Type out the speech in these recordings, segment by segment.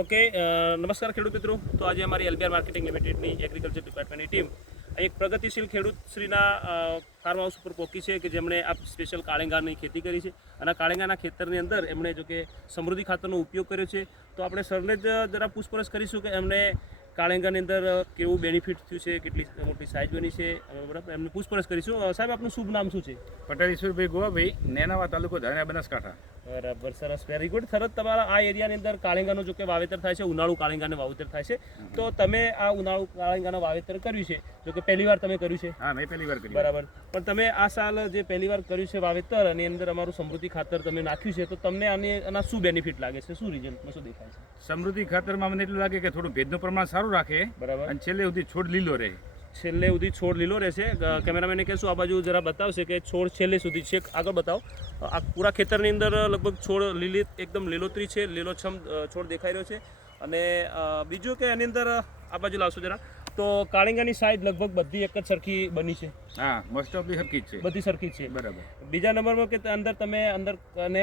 Okay નમસ્કાર ખેડૂત મિત્રો. તો આજે અમારી એલબીઆર માર્કેટિંગ લિમિટેડની એગ્રીકલ્ચર ડિપાર્ટમેન્ટની ટીમ એક પ્રગતિશીલ ખેડૂત શ્રીના ફાર્મ હાઉસ ઉપર પહોંચી છે કે જેમણે આ સ્પેશિયલ કાળેંગાની ખેતી કરી છે અને કાળેંગાના ખેતરની અંદર એમણે જો કે સમૃદ્ધિ ખાતરનો ઉપયોગ કર્યો છે. તો આપણે સરને જ જરા પૂછપરછ કરીશું કે એમણે કાળેંગાની અંદર કેવું બેનિફિટ થયું છે, કેટલી મોટી સાઇઝ બની છે, બરાબર એમને પૂછપરછ કરીશું. સાહેબ, આપનું શુભ નામ શું છે? પટેલ ઈશ્વરભાઈ ગોવાભાઈ, નેનાવા તાલુકો ધાનેરા, બનાસકાંઠા. બરાબર, સરસ, વેરી ગુડ. સરસ, તમારા આ એરિયાની અંદર કાળેંગાનું જો કે વાવેતર થાય છે, ઉનાળુ કાળેંગાનું વાવેતર થાય છે. તો તમે આ ઉનાળુ કાળેંગાનું વાવેતર કર્યું છે, જો કે પહેલી વાર તમે કર્યું છે? હા, મેં પહેલી વાર કર્યું. બરાબર. પણ તમે આ સાલ જે પહેલી વાર કર્યું છે વાવેતર, અને અંદર અમારું સમૃદ્ધિ ખાતર તમે નાખ્યું છે, તો તમને આના શું બેનિફિટ લાગે છે, શું રિઝલ્ટમાં શું દેખાય છે? સમૃદ્ધિ ખાતરમાં મને એટલું લાગે કે થોડું ભેજનું પ્રમાણ સારું રાખે, બરાબર, અને છેલ્લે સુધી છોડ લીલો રહે. છેલ્લે સુધી છોડ લીલો રહેશે. કેમેરામેને કહેશું આ બાજુ જરા બતાવશે કે છોડ છેલ્લે સુધી છે. આગળ બતાવો. આ પૂરા ખેતરની અંદર લગભગ છોડ એકદમ લીલોતરી છે, લીલોછમ છોડ દેખાઈ રહ્યો છે. અને બીજું કે એની અંદર આ બાજુ લાવશો જરા, તો કાળેંગાની સાઈઝ લગભગ બધી એક જ સરખી બની છે. હા, મોસ્ટ ઓફ ધી સરખી જ છે, બધી સરખી જ છે. બરાબર. બીજા નંબરમાં કે અંદર તમે અંદર અને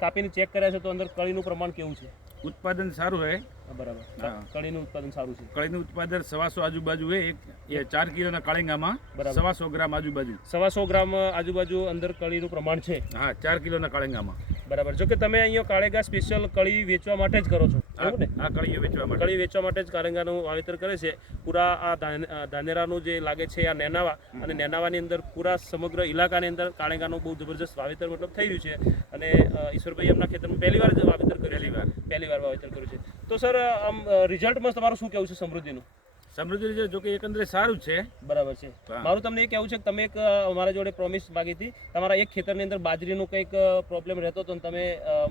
કાપીને ચેક કર્યા છે, તો અંદર કળીનું પ્રમાણ કેવું છે? ઉત્પાદન સારું રહે. બરાબર, હા. કળીનું ઉત્પાદન સારું છે. કળીનું ઉત્પાદન 125 આજુબાજુ હોય. એ 4 કિલોના કાળેંગામાં બરાબર. 125 ગ્રામ આજુબાજુ. 125 ગ્રામ આજુબાજુ અંદર કળીનું પ્રમાણ છે. હા, 4 કિલોના કાળેંગામાં. બરાબર. જો કે તમે અહીંયા કાળેંગા સ્પેશિયલ કળી વેચવા માટે જ કરો છો, બરાબર ને? આ કળીઓ વેચવા માટે. કળી વેચવા માટે જ કાળેંગાનું વાવેતર કરે છે. પૂરા આ ધાનેરાનું જે લાગે છે આ નેનાવા, અને નેનાવાની અંદર પૂરા સમગ્ર ઇલાકાની અંદર કાળેંગાનું બહુ જબરજસ્ત વાવેતર મતલબ થઈ રહ્યું છે. અને ઈશ્વરભાઈ એમના ખેતરમાં પહેલી વાર વાવેતર કર્યું, પહેલી વાર વાવેતર કર્યું છે. તો સર, આમ રિઝલ્ટમાં તમારું શું કહેવું છે સમૃદ્ધિનું? સમૃદ્ધિ જો કે એકંદરે સારું જ છે. બરાબર છે. હા. મારું તમને એ કહેવું છે કે તમે એક મારા જોડે પ્રોમિસ માગી હતી, તમારા એક ખેતરની અંદર બાજરીનું કંઈક પ્રોબ્લેમ રહેતો હતો, અને તમે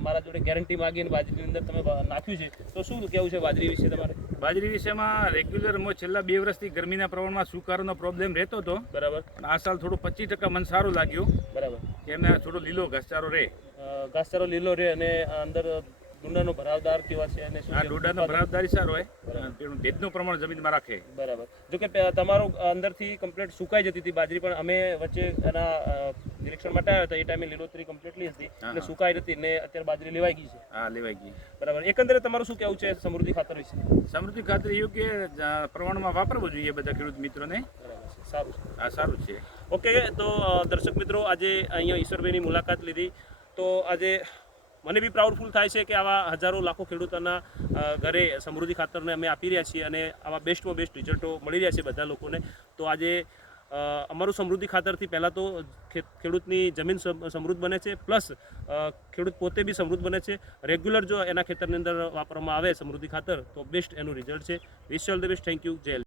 મારા જોડે ગેરંટી માગી અને બાજરીની અંદર તમે નાખ્યું છે. તો શું કહેવું છે બાજરી વિશે તમારે? બાજરી વિશેમાં રેગ્યુલર છેલ્લા 2 વર્ષથી ગરમીના પ્રમાણમાં સુકારોનો પ્રોબ્લેમ રહેતો હતો. બરાબર. આ સાલ થોડું 25% મન સારું લાગ્યું બરાબર. કે એમને થોડો લીલો ઘાસચારો રહે. ઘાસચારો લીલો રહે, અને અંદર ડુંડાનો ભરાવદાર કેવા છે, અને શું આ છે? ડોડાનો ભરાવદારી સારો હોય, તેનું ભેજનું પ્રમાણ જમીનમાં રાખે. બરાબર. જો કે તમારું અંદરથી કમ્પ્લીટ સુકાઈ જતી હતી બાજરી, પણ અમે વચ્ચે એના નિરીક્ષણ માટે આવ્યા હતા. એ ટાઈમે લીલોતરી કમ્પ્લીટલી હતી, એટલે સુકાઈ હતી, ને અત્યારે બાજરી લેવાઈ ગઈ છે. હા, લેવાઈ ગઈ. બરાબર. એકંદરે તમારું શું કહેવું છે સમૃદ્ધિ ખાતર વિશે? સમૃદ્ધિ ખાતર યોગ્ય પ્રમાણમાં વાપરવું જોઈએ બધા ખેડૂત મિત્રોને. બરાબર છે, સારું છે. આ સારું છે. ઓકે, તો દર્શક મિત્રો, આજે અહીંયા ઈશ્વરભાઈની મુલાકાત લીધી, તો આજે મને બી પ્રાઉડફુલ થાય છે કે આવા હજારો લાખો ખેડૂતોના ઘરે સમૃદ્ધિ ખાતરને અમે આપી રહ્યા છીએ, અને આવા બેસ્ટમાં બેસ્ટ રિઝલ્ટો મળી રહ્યા છે બધા લોકોને. તો આજે અમારું સમૃદ્ધિ ખાતરથી પહેલાં તો ખેડૂતની જમીન સમૃદ્ધ બને છે, પ્લસ ખેડૂત પોતે બી સમૃદ્ધ બને છે. રેગ્યુલર જો એના ખેતરની અંદર વાપરવામાં આવે સમૃદ્ધિ ખાતર, તો બેસ્ટ એનું રિઝલ્ટ છે. વિશ all the best. Thank you. જય.